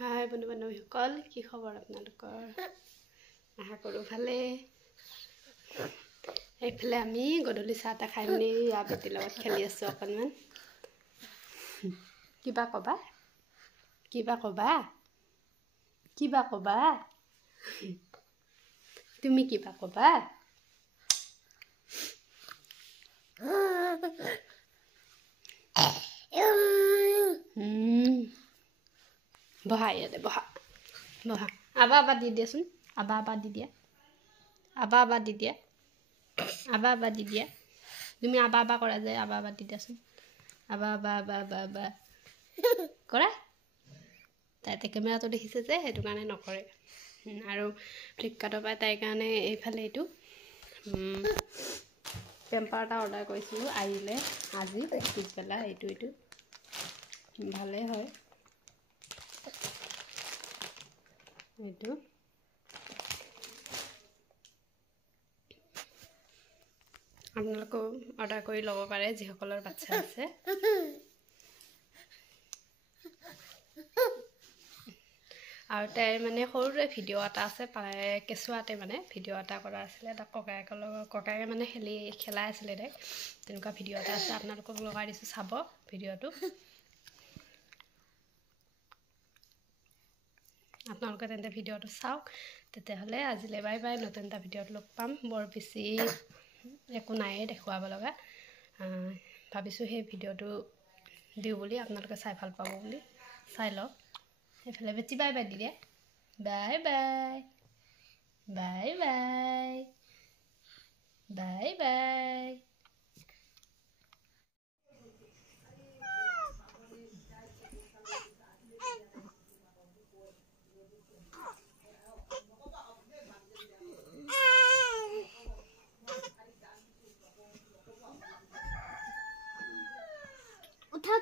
হাই বন্ধু বান্ধৱীসকল, কি খবৰ আপোনালোকৰ? আশা কৰোঁ ভালে। এইফালে আমি গধূলি চাহ তাহ খাই মেলি ইয়াৰ বেটিৰ লগত খেলি আছোঁ অকণমান। কিবা ক'বা? কিবা ক'বা? কিবা ক'বা? তুমি কিবা ক'বা? বহা ইয়াতে বহা বহা। আবা দি দিয়াচোন। আবা দি দিয়া। আবা দি দিয়া। আবা দি দিয়া। তুমি আবা কৰা যায়। আবা দি দিয়াচোন। আবা কৰা। তাইতে কেমেৰাটো দেখিছে যে সেইটো কাৰণে নকৰে। আৰু ফ্লিপকাৰ্টৰ পৰা তাইৰ কাৰণে এইফালে এইটো পেম্পাৰ এটা অৰ্ডাৰ কৰিছিলোঁ, আহিলে আজি পিছবেলা। এইটো ভালেই হয়। এইটো আপোনালোকেও অৰ্ডাৰ কৰি ল'ব পাৰে যিসকলৰ বাচ্ছা আছে। আৰু তাইৰ মানে সৰুৰে ভিডিঅ' এটা আছে, কেঁচুৱাতে মানে ভিডিঅ' এটা কৰা আছিলে। তাক ককায়েকে মানে খেলাই আছিলে তাইক। তেনেকুৱা ভিডিঅ' এটা আছে, আপোনালোকক লগাই দিছোঁ, চাব ভিডিঅ'টো। আপোনালোকে তেন্তে ভিডিঅ'টো চাওক। তেতিয়াহ'লে আজিলৈ বাই বাই। নতুন এটা ভিডিঅ'ত লগ পাম। বৰ বেছি একো নায়েই দেখুৱাব লগা। ভাবিছোঁ সেই ভিডিঅ'টো দিওঁ বুলি, আপোনালোকে চাই ভাল পাব বুলি। চাই লওক। সেইফালে বেছি বাই বাই দি দিয়ে। Bye bye bye bye bye bye. উঠা